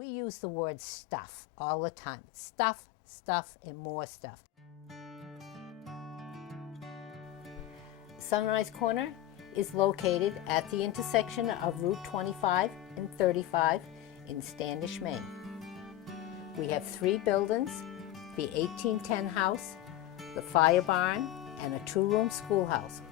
We use the word stuff all the time. Stuff, stuff, and more stuff. Sunrise Corner is located at the intersection of Route 25 and 35 in Standish, Maine. We have 3 buildings, the 1810 house, the fire barn, and a 2-room schoolhouse.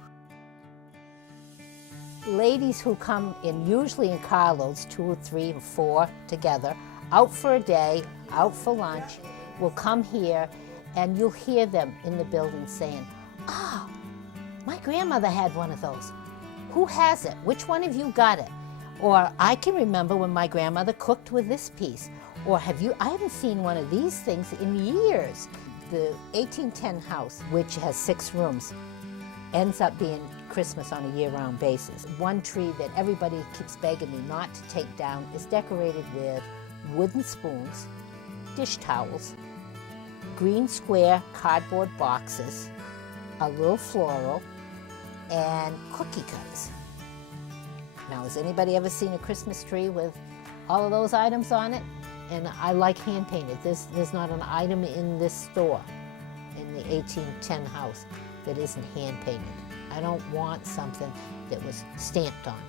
Ladies who come in, usually in carloads, 2 or 3 or 4 together, out for a day, out for lunch, will come here, and you'll hear them in the building saying, "Ah, my grandmother had one of those. Who has it? Which one of you got it?" Or, "I can remember when my grandmother cooked with this piece." Or, I haven't seen one of these things in years." The 1810 house, which has 6 rooms, ends up being Christmas on a year-round basis. One tree that everybody keeps begging me not to take down is decorated with wooden spoons, dish towels, green square cardboard boxes, a little floral, and cookie cutters. Now, has anybody ever seen a Christmas tree with all of those items on it? And I like hand-painted. There's not an item in this store, in the 1810 house, that isn't hand-painted. I don't want something that was stamped on.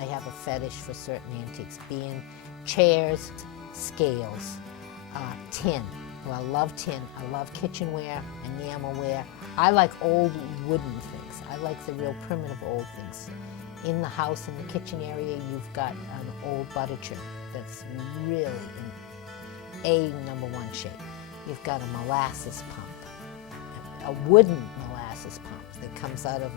I have a fetish for certain antiques, being chairs, scales, tin. Well, I love tin. I love kitchenware, enamelware. I like old wooden things. I like the real primitive old things. In the house, in the kitchen area, you've got an old butter churn that's really in a #1 shape. You've got a molasses pump, a wooden molasses pump that comes out of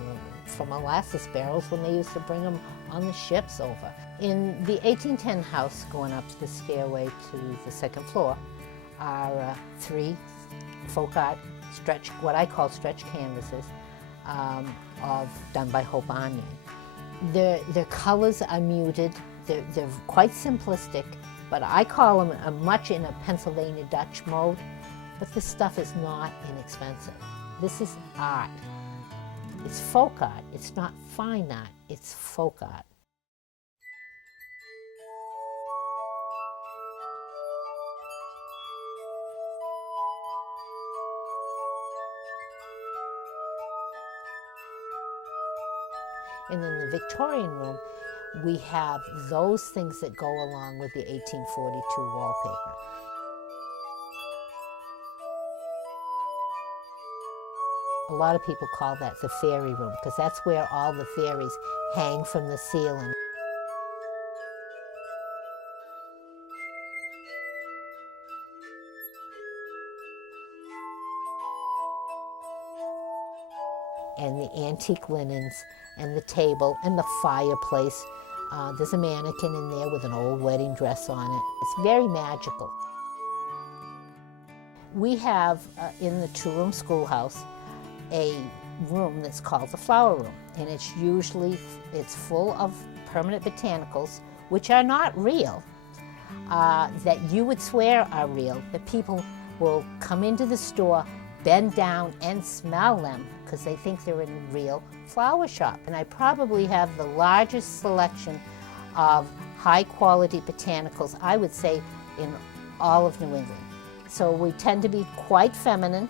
from molasses barrels when they used to bring them on the ships over. In the 1810 house, going up the stairway to the 2nd floor, are 3 folk art stretch, what I call stretch canvases, done by Hope Onion. Their colors are muted. They're quite simplistic, but I call them much in a Pennsylvania Dutch mode. But this stuff is not inexpensive. This is art. It's folk art. It's not fine art. It's folk art. And in the Victorian room, we have those things that go along with the 1842 wallpaper. A lot of people call that the fairy room, because that's where all the fairies hang from the ceiling. And the antique linens, and the table, and the fireplace. There's a mannequin in there with an old wedding dress on it. It's very magical. We have, in the 2-room schoolhouse, a room that's called the flower room. And it's full of permanent botanicals, which are not real, that you would swear are real, that people will come into the store, bend down and smell them because they think they're in a real flower shop. And I probably have the largest selection of high-quality botanicals, I would say, in all of New England. So we tend to be quite feminine.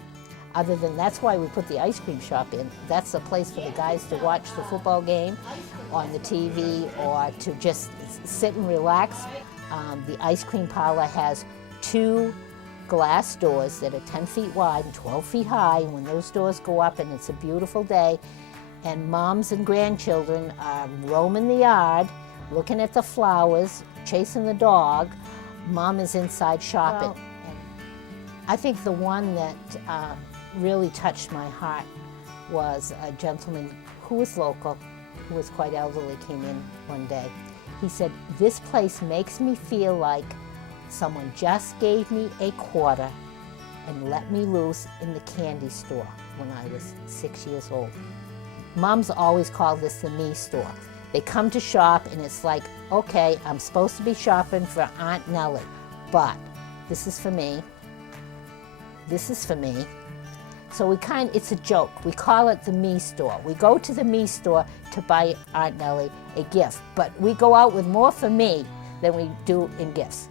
Other than that's why we put the ice cream shop in. That's a place for the guys to watch the football game on the TV or to just sit and relax. The ice cream parlor has 2 glass doors that are 10 feet wide and 12 feet high. And when those doors go up and it's a beautiful day, and moms and grandchildren are roaming the yard, looking at the flowers, chasing the dog, Mom is inside shopping. Well, I think the one that really touched my heart was a gentleman who was local, who was quite elderly, came in one day. He said, "This place makes me feel like someone just gave me a quarter and let me loose in the candy store when I was 6 years old." Moms always call this the me store. They come to shop and it's like, okay, I'm supposed to be shopping for Aunt Nellie, but this is for me. This is for me. So it's a joke. We call it the me store. We go to the me store to buy Aunt Nellie a gift, but we go out with more for me than we do in gifts.